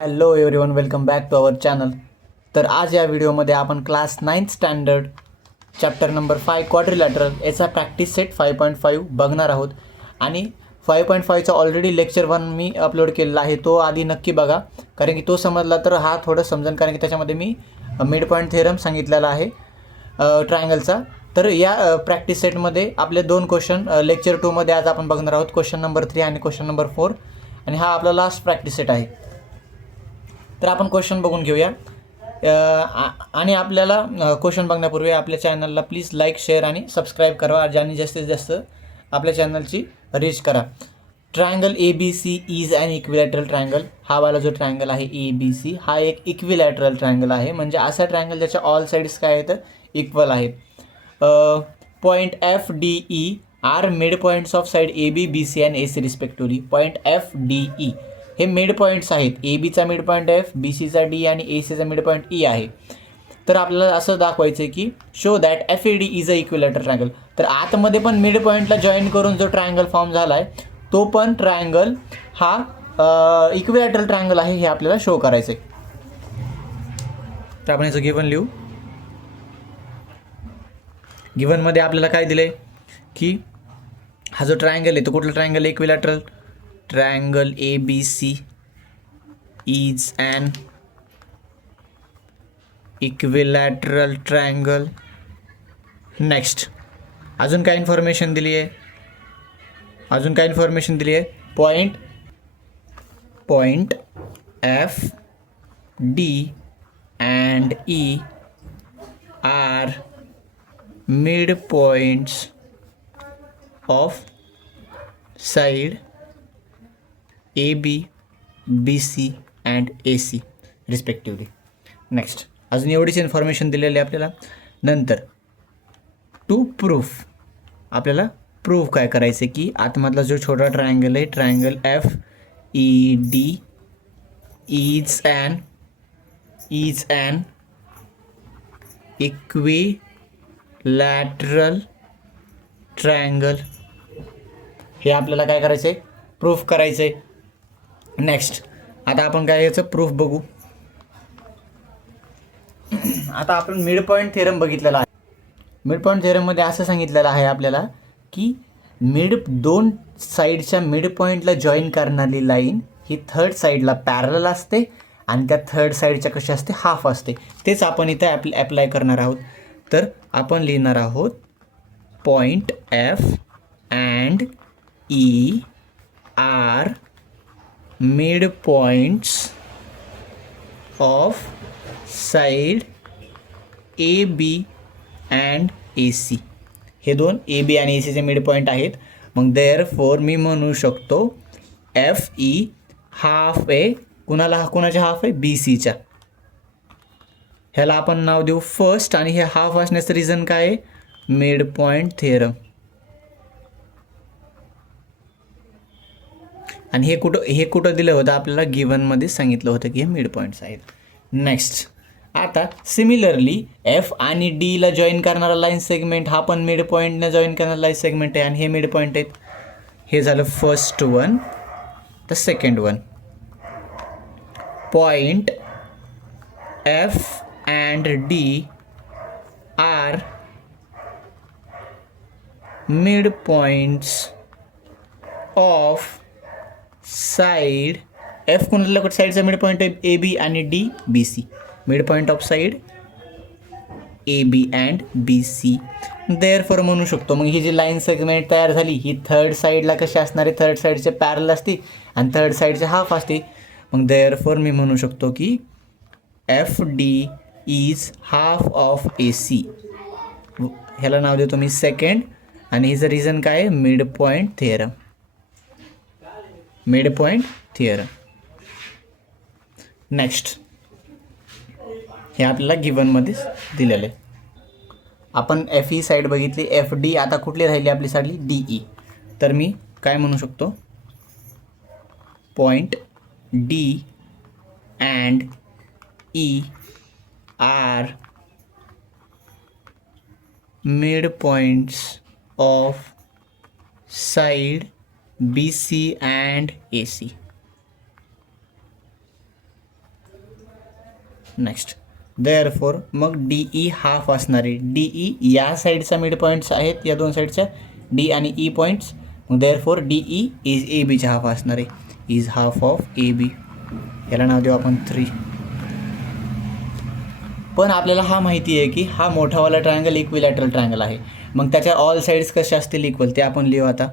Hello everyone, welcome back to our channel. तर आज या व्हिडिओमध्ये आपण class 9th standard chapter number 5 quadrilateral याचा प्रॅक्टिस सेट 5.5 बघणार आहोत. आणि 5.5चा ऑलरेडी लेक्चर 1 मी अपलोड केलेला आहे, तो आधी नक्की बघा, कारण की तो समजला तर हा थोडं समजेल, कारण की त्याच्यामध्ये मी मिड पॉईंट थेरम सांगितलेला आहे ट्रायंगलचा. तर या प्रॅक्टिस सेटमध्ये आपले 2 क्वेश्चन लेक्चर 2मध्ये आज आपण बघणार आहोत, क्वेश्चन नंबर 3 आणि क्वेश्चन नंबर 4. आणि हा आपला लास्ट प्रॅक्टिस सेट आहे. तर आपण क्वेश्चन बघून घेऊया. आणि आपल्याला क्वेश्चन बघण्यापूर्वी आपल्या चॅनलला प्लीज लाईक, शेअर आणि सबस्क्राईब करा, ज्यांनी जास्तीत जास्त आपल्या चॅनलची रीच करा. Triangle ABC is an equilateral triangle. हा वाला जो ट्रायंगल आहे ABC हा एक इक्विलॅटरल ट्रायंगल आहे, म्हणजे असा ट्रायंगल ज्याच्या ऑल साईड्स काय आहेत, इक्वल आहेत. Point FDE are mid points of side AB, BC and AC respectively. Point FDE हे मिड पॉईंट्स आहेत. ABचा मिड पॉईंट F, BCचा D आणि ACचा मिड पॉईंट E आहे. तर आपल्याला असं दाखवायचं आहे की show that FAD is a equilateral triangle. तर आतमध्ये पण मिड पॉईंटला जॉईन करून जो ट्रायंगल फॉर्म झाला आहे तो पण ट्रायंगल हा इक्विलॅटरल ट्रायंगल आहे, हे आपल्याला शो करायचं आहे. तर आपण याचं गिवन लिहू. गिवनमध्ये आपल्याला काय दिलं आहे की हा जो ट्रायंगल आहे तो कुठला ट्रायंगल आहे, equilateral. Triangle ABC is an equilateral triangle. Next अजून काय इन्फॉर्मेशन दिली आहे, point FD and E are mid points of side AB, BC and AC respectively. Next अजून एवढीच इन्फॉर्मेशन दिलेली आहे आपल्याला. नंतर टू प्रूफ आपल्याला प्रूफ काय करायचं आहे की आतमधला जो छोटा ट्रायंगल आहे, triangle FED is an equilateral triangle. हे आपल्याला काय करायचं आहे, प्रूफ करायचं आहे. नेक्स्ट आता आपण काय याचं प्रूफ बघू. आता आपण मिड पॉईंट थेरम बघितलेला आहे. मिड पॉईंट थेरममध्ये असं सांगितलेलं आहे आपल्याला की दोन साईडच्या मिड पॉईंटला जॉईन करणारी लाईन ही थर्ड साईडला पॅरलल असते आणि त्या थर्ड साईडच्या कशी असते, हाफ असते. तेच आपण इथे ॲप्लाय करणार आहोत. तर आपण लिहिणार आहोत point F and E are mid points of side AB and AC. हे दोन AB आणि ACचे मिड पॉईंट आहेत. मग देअरफॉर मी म्हणू शकतो FE हाफ आहे, कुणाच्या हाफ आहे, BCच्या. ह्याला आपण नाव देऊ फर्स्ट, आणि हे हाफ असण्याचं रिझन काय आहे, मिड पॉईंट थेरम. आणि हे कुठं दिलं होतं आपल्याला, गिवनमध्ये सांगितलं होतं की हे मिड पॉईंट्स आहेत. नेक्स्ट आता सिमिलरली F आणि Dला जॉईन करणारा लाईन सेगमेंट हा पण मिड पॉईंटने जॉईन करणारा लाईन सेगमेंट आहे, आणि हे मिड पॉईंट आहेत. हे झालं first one. The second one, point F and D are mid points of side F कोणत्या साईडचा मिड पॉईंट आहे, AB आणि D BC. Mid point of side AB and BC. Therefore म्हणू शकतो मग ही जी लाईन सेगमेंट तयार झाली ही थर्ड साईडला कशी असणार आहे, थर्ड साईडचे पॅरल असते आणि थर्ड साईडचे हाफ असते. मग देअरफॉर मी म्हणू शकतो की FD is half of AC. ह्याला नाव देतो मी सेकंड, आणि हिचं रिझन काय आहे, मिड पॉईंट थेरम. नेक्स्ट हे आपल्याला गिवनमध्ये दिलेलं आहे. आपण FE साईड बघितली, FD. आता कुठली राहिली आपली साईडली, DE. तर मी काय म्हणू शकतो, point D and E are mid points of side BC and AC. Next therefore मग डी ई हाफ असणार आहे. डी ई या साईडचा मिड पॉईंट्स आहेत, या दोन साईडच्या डी आणि ई पॉईंट्स. मग therefore D E is A बीच्या हाफ असणार आहे. Is half of A B. याला नाव देऊ आपण 3. पण आपल्याला हा माहिती आहे की हा मोठावाला ट्रायंगल इक्विलॅटरल ट्रायंगल आहे. मग त्याच्या ऑल साईड्स कशा असतील इक्वल ते आपण लिहू आता.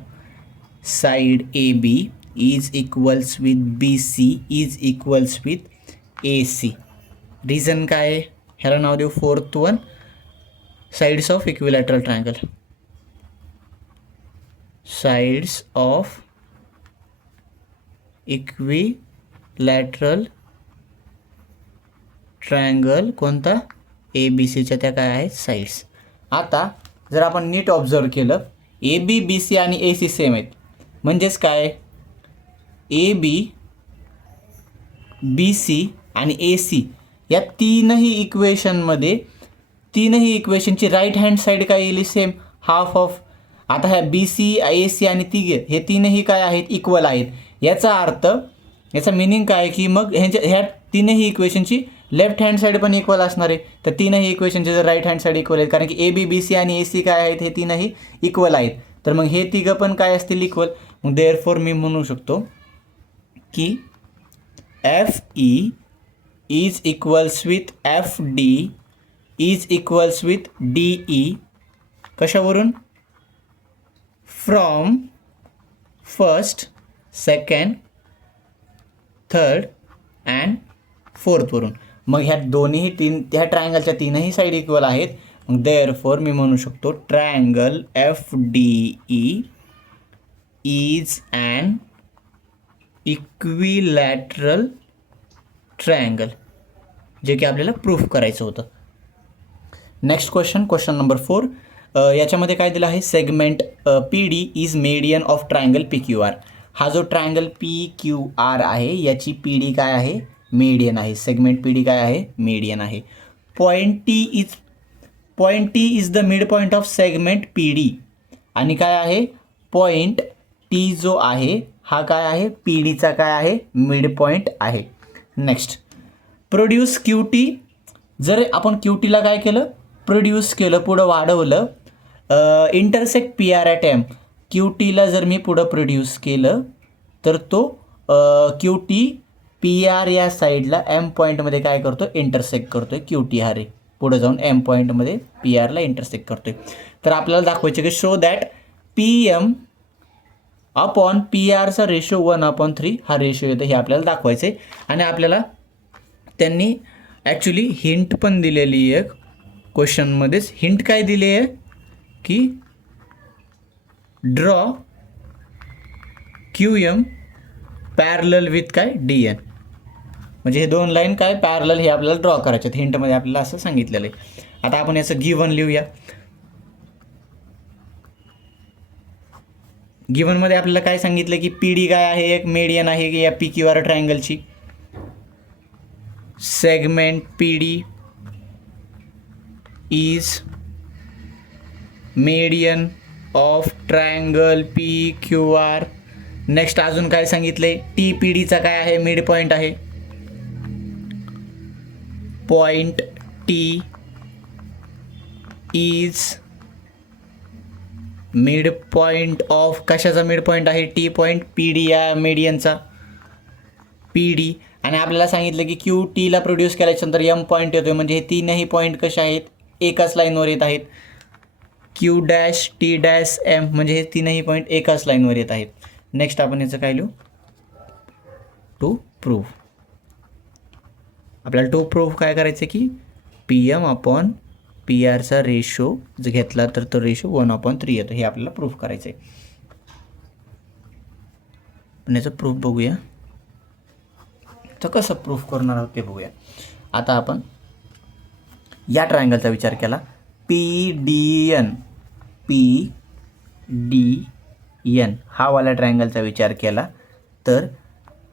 Side A B is equals with B C is equals with A C. Reason काय आहे? ह्याला नाव देऊ 4th one, sides of equilateral triangle. Sides of equilateral triangle कोणता? ए बी सीच्या त्या काय आहेत? साईड्स. आता जर आपण नीट ऑब्झर्व केलं, ए बी बी सी आणि ए सी सेम आहेत. म्हणजेच काय? ए बी बी सी आणि ए सी या तीनही इक्वेशनची राईट हँड साईड काय येईल? Same, half of. आता ह्या बी सी ए सी आणि तिघे हे तीनही काय आहेत? इक्वल आहेत. याचा अर्थ, याचा मिनिंग काय की मग ह्या तीनही इक्वेशनची लेफ्ट हँड साईड पण इक्वल असणार आहे. तर तीनही इक्वेशनचे जर राईट हँड साईड इक्वल आहेत, कारण की ए बी बी सी आणि ए सी काय आहेत? हे तीनही इक्वल आहेत. तर मग हे तिघं पण काय असतील? इक्वल. मग देअरफॉर मी म्हणू शकतो की F E is equals with F D is equals with D E. कशावरून? From first, second, third and फोर्थवरून. मग ह्या ह्या ट्रायंगलच्या तीनही साईड इक्वल आहेत. मग देअरफॉर मी म्हणू शकतो triangle F D E is an equilateral triangle, जे की आपल्याला प्रूफ करायचं होतं. Next question number 4. याच्यामध्ये काय दिलं आहे? Segment P D is median of triangle P Q R. हा जो ट्रायंगल पी क्यू आर आहे याची पी डी काय आहे? मेडियन आहे. सेगमेंट पी डी काय आहे? मेडियन आहे. Point T is the mid point of segment P D. आणि काय आहे? पॉईंट टी जो आहे हा काय आहे? पी डीचा काय आहे? मिड पॉईंट आहे. Next, produce Q T. जर आपण क्यू टीला काय केलं? प्रोड्यूस केलं, पुढं वाढवलं. Intersect P R at M. Q टीला जर मी पुढं प्रोड्यूस केलं तर तो क्यू टी पी आर या साईडला एम पॉईंटमध्ये काय करतो? इंटरसेक्ट करतो आहे. क्यू टी हा रे पुढं जाऊन एम पॉईंटमध्ये पी आरला इंटरसेक्ट करतो आहे. तर आपल्याला दाखवायचं की show that P M upon P आरचा रेशो 1/3 हा रेशो येतो, हे आपल्याला दाखवायचं आहे. आणि आपल्याला त्यांनी ॲक्च्युली हिंट पण दिलेली आहे क्वेश्चनमध्येच. हिंट काय दिली आहे की draw Q M parallel with काय? D N. म्हणजे हे दोन लाईन काय पॅरलल हे आपल्याला ड्रॉ करायचे आहेत. हिंटमध्ये आपल्याला असं सांगितलेलं आहे. आता आपण याचं गिवन लिहूया. गिवनमध्ये आपल्याला काय सांगितलं की पी डी काय आहे? एक मेडियन आहे की या पी क्यू आर ट्रायंगलची. Segment P D is median of triangle P Q R. Next अजून काय सांगितले? टी पी डीचा काय आहे? मिड पॉईंट आहे. Point T is mid point of कशाचा मिड पॉईंट आहे? T point. पी डी या मेडियनचा पी डी. आणि आपल्याला सांगितलं की क्यू टीला प्रोड्यूस केल्याच्यानंतर एम पॉईंट येतो आहे. म्हणजे हे तीनही पॉईंट कसे आहेत? एकाच लाईनवर येत आहेत. Q dash T dash M म्हणजे हे तीनही पॉईंट एकाच लाईनवर येत आहेत. नेक्स्ट आपण याचं काय लिहू? To proof. आपल्याला टू प्रूफ काय करायचं की पी एम अपॉन पी आरचा रेशो जर घेतला तर तो रेशो 1/3 येतो, हे आपल्याला प्रूफ करायचं आहे. पण याचं प्रूफ बघूया. तर कसं प्रूफ करणार आहोत ते बघूया. आता आपण या ट्रायंगलचा विचार केला. पी डी एन हा वाला ट्रायंगलचा विचार केला तर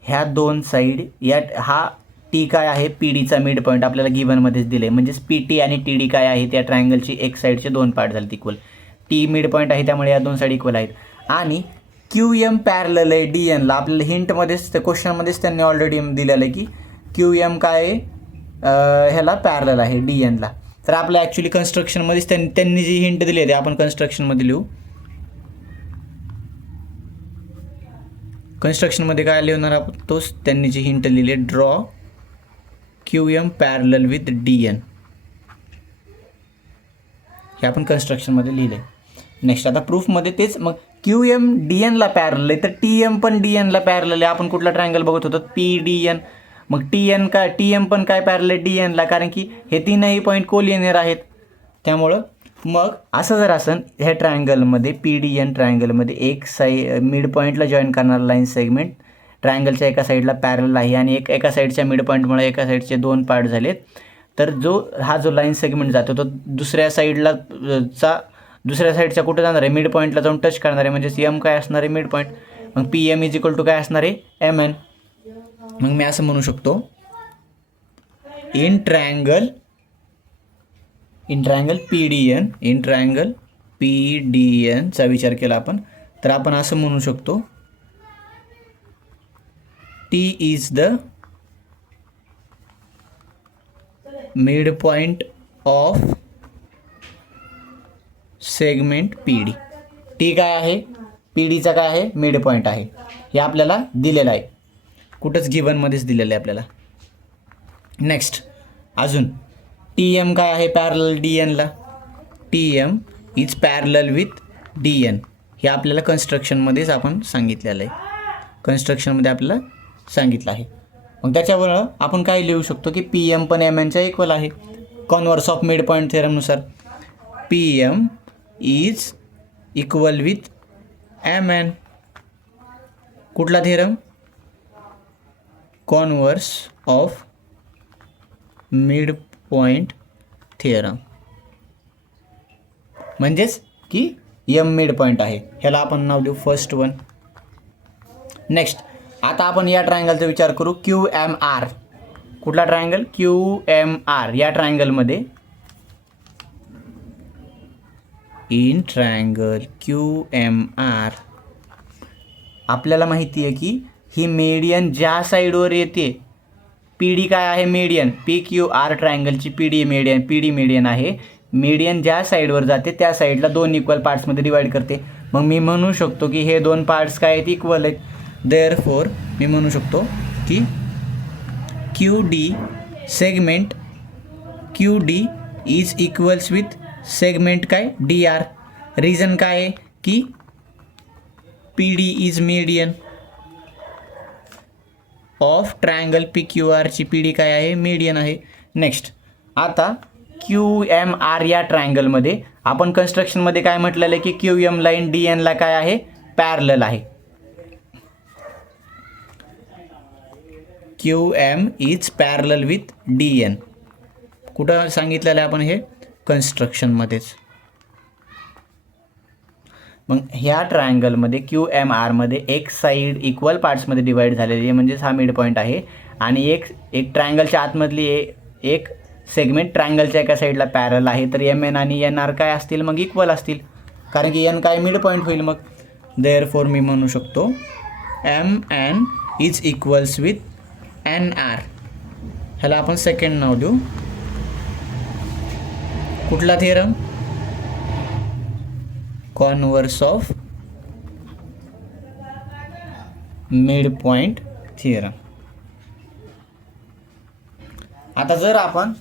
ह्या दोन साईड हा टी काय आहे? पी डीचा मिड पॉईंट आपल्याला गिवनमध्येच दिले. म्हणजेच पी टी आणि टी डी काय आहे? त्या ट्रायंगलची एक साईडचे दोन पार्ट झाले इक्वल. टी मिड पॉईंट आहे त्यामुळे या दोन साईड इक्वल आहेत. आणि क्यू एम पॅरलल आहे डी एनला. आपल्याला हिंटमध्येच त्या क्वेश्चनमध्येच त्यांनी ऑलरेडी दिलेलं आहे की क्यू एम काय आहे? ह्याला पॅरलल आहे DNला. तर आपल्या ॲक्च्युली कन्स्ट्रक्शनमध्येच त्यांनी जी हिंट दिली आहे ते आपण कन्स्ट्रक्शनमध्ये लिहू. कन्स्ट्रक्शनमध्ये काय लिहिणार आपण तोच त्यांनी जी हिंट लिहिली आहे, draw QM parallel with DN, हे आपण कन्स्ट्रक्शनमध्ये लिहिले. नेक्स्ट आता प्रूफमध्ये तेच, मग QM DNला पॅरलल आहे तर TM पण DNला पॅरलल आहे. आपण कुठला ट्रायंगल बघत होतो, PDN. मग TM पण काय पॅरलल आहे DNला, कारण की हे तीनही पॉईंट कोलिनियर आहेत. त्यामुळं मग असं जर असन ह्या ट्रायंगलमध्ये PDN ट्रायंगलमध्ये एक मिड पॉईंटला जॉईन करणारा लाईन सेगमेंट ट्रायंगलच्या एका साईडला पॅरलल आहे आणि एका साईडच्या मिड पॉईंटमुळे एका साईडचे 2 पार्ट झालेत. तर हा जो लाईन सेगमेंट जातो तो दुसऱ्या साईडच्या कुठे जाणार आहे, मिड पॉईंटला जाऊन टच करणार आहे. म्हणजेच M काय असणार आहे, मिड पॉईंट. मग PM इज इक्वल टू काय असणार आहे, MN. मग मी असं म्हणू शकतो, इन ट्रायंगल PDN चा विचार केला आपण तर आपण असं म्हणू शकतो, T is the mid point of segment PD. T काय आहे, PDचा काय आहे, मिड पॉईंट आहे. हे आपल्याला दिलेलं आहे, कुठंच गिव्हनमध्येच दिलेलं आहे आपल्याला. नेक्स्ट अजून TM काय आहे, पॅरलल DNला. TM is parallel with DN, हे आपल्याला कन्स्ट्रक्शनमध्येच आपण सांगितलेलं आहे. कन्स्ट्रक्शनमध्ये आपल्याला सांगितलं आहे. मग त्याच्यावर आपण काय लिहू शकतो की PM पण MNच्या इक्वल आहे. कॉन्व्हर्स ऑफ मिड पॉईंट थेरमनुसार PM is equal with MN. कुठला theorem, converse of mid point theorem. म्हणजेच की M मिड पॉईंट आहे. ह्याला आपण नाव देऊ फर्स्ट वन. नेक्स्ट आता आपण या ट्रायंगलचा विचार करू, QMR. कुठला ट्रायंगल, QMR. या ट्रायंगलमध्ये इन ट्रायंगल QMR आपल्याला माहिती आहे की ही मीडियन ज्या साईडवर येते, PD काय आहे, मीडियन. PQR ट्रायंगलची PD मीडियन आहे. मीडियन ज्या साईडवर जाते त्या साईडला 2 इक्वल पार्ट्समध्ये डिवाईड करते. मग मी म्हणू शकतो की हे 2 पार्ट्स काय आहेत, इक्वल आहेत. देअरफॉर मी म्हणू शकतो की QD is equals with segment काय, DR. रिझन काय आहे की PD is median of triangle PQR ची PD काय आहे, मीडियन आहे. नेक्स्ट आता QMR या ट्रायंगलमध्ये आपण कन्स्ट्रक्शनमध्ये काय म्हटलेलं आहे की QM लाईन DNला काय आहे, पॅरलल आहे. QM is parallel with DN. कुठं सांगितलेलं आहे आपण हे, कन्स्ट्रक्शनमध्येच. मग ह्या ट्रायंगलमध्ये QMRमध्ये एक साईड इक्वल पार्ट्समध्ये डिवाईड झालेली आहे, म्हणजेच हा मिड पॉईंट आहे. आणि एक ट्रायंगलच्या आतमधली एक सेगमेंट ट्रायंगलच्या एका साईडला पॅरल आहे. तर MN आणि NR काय असतील, मग इक्वल असतील, कारण की N काय मिड पॉईंट होईल. मग देअरफॉर मी म्हणू शकतो MN is equals with NR. ह्याला आपण सेकंड नाव देऊ. कुठला theorem, converse of mid point theorem. आता जर आपण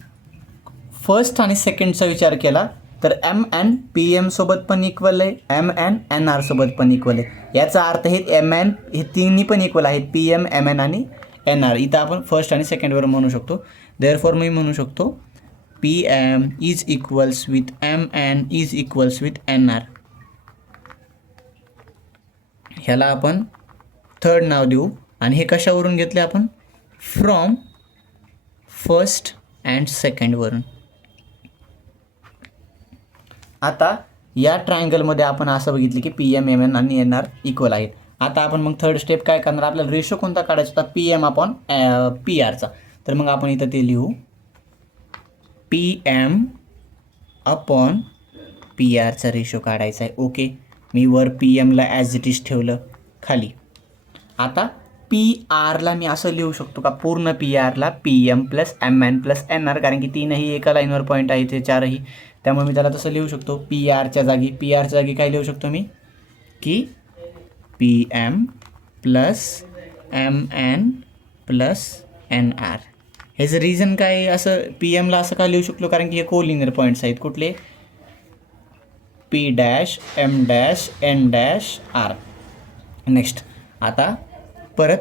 फर्स्ट आणि सेकंडचा विचार केला तर MN PM सोबत पण इक्वल आहे, MN NR सोबत पण इक्वल आहे. याचा अर्थ हे MN हे तिन्ही पण इक्वल आहेत, PM MN आणि NR. इथं आपण फर्स्ट आणि सेकंडवर म्हणू शकतो. देअरफॉर मी म्हणू शकतो PM is equals with MN is equals with NR. ह्याला आपण थर्ड नाव देऊ. आणि हे कशावरून घेतले आपण, फ्रॉम फर्स्ट अँड सेकंडवरून. आता या ट्रायंगलमध्ये आपण असं बघितलं की PM MN आणि NR इक्वल आहेत. आता आपण मग थर्ड स्टेप काय करणार, आपल्याला रेशो कोणता काढायचा होता, PM अपॉन PRचा. तर मग आपण इथं ते लिहू, PM अपॉन PRचा रेशो काढायचा आहे. ओके, मी वर PMला ॲज इट इज ठेवलं खाली. आता पी आरला मी असं लिहू शकतो का, पूर्ण पी आरला P M plus M N plus N R, कारण की तीनही एका लाईनवर पॉईंट आहे ते चारही, त्यामुळे मी त्याला तसं लिहू शकतो. पी आरच्या जागी काय लिहू शकतो मी की P M plus M N plus N R. ह्याचं रिझन काय, असं पी एमला असं का लिहू शकलो, कारण की हे कोलिनियर पॉईंट्स आहेत. कुठले, P dash M dash N dash R. Next आता परत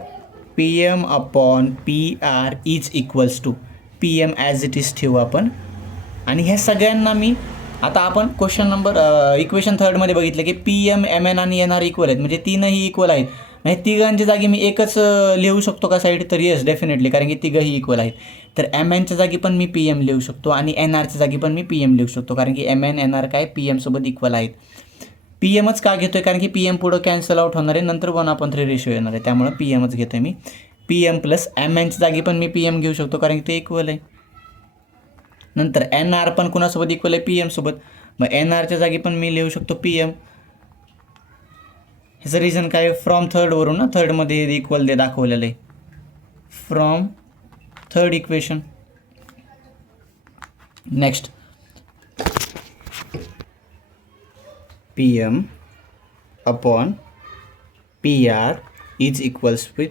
P M upon P R is equals to P M as it is ठेवू आपण. आणि ह्या सगळ्यांना मी आता आपण क्वेश्चन नंबर इक्वेशन 3मध्ये बघितलं की पी एम एम एन आणि एन आर इक्वल आहेत, म्हणजे तीनही इक्वल आहेत. म्हणजे तिघांच्या जागी मी एकच लिहू शकतो का साईड, तर येस डेफिनेटली, कारण की तिघंही इक्वल आहेत. तर एम एनच्या जागी पण मी पी एम लिहू शकतो आणि एन आरच्या जागी पण मी पी एम लिहू शकतो, कारण की एम एन एन आर काय पी एमसोबत इक्वल आहेत. पी एमच का घेतो आहे, कारण की पी एम पुढं कॅन्सल आउट होणार आहे, नंतर 1/3 रेशो येणार आहे, त्यामुळं पी एमच घेतो आहे मी. पी एम प्लस एम एनच्या जागी पण मी पी एम घेऊ शकतो, कारण की ते इक्वल आहे. नंतर एन आर पण कुणासोबत इक्वल आहे, पी एमसोबत, मग एन आरच्या जागी पण मी लिहू शकतो पी एम. ह्याचं रिझन काय, फ्रॉम थर्डवरून ना, थर्डमध्ये इक्वल ते दाखवलेलं आहे, from third equation. Next P M upon P R is equals with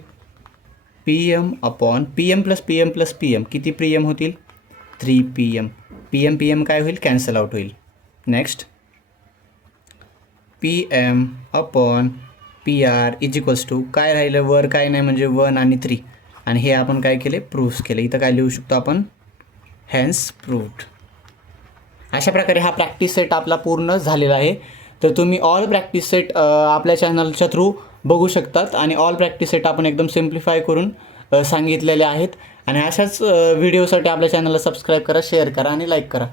P M upon P M plus P M plus P M. किती पी एम होतील, 3 पी एम. पी एम काय होईल, कॅन्सल आउट होईल. Next P M upon P R is equals to काय राहिलं, वर काय नाही म्हणजे 1 आणि 3, आणि हे आपण काय केले, प्रूव्ह केले. इथं काय लिहू शकतो आपण, हॅन्स प्रूव्ड. अशा प्रकारे हा प्रॅक्टिस सेट आपला पूर्ण झालेला आहे. तर तुम्ही ऑल प्रॅक्टिस सेट आपल्या चॅनलच्या थ्रू बघू शकतात, आणि ऑल प्रॅक्टिस सेट आपण एकदम सिम्प्लिफाय करून सांगितलेले आहेत. आणि अशाच व्हिडिओसाठी आपल्या चॅनलला सबस्क्राईब करा, शेअर करा आणि लाईक करा.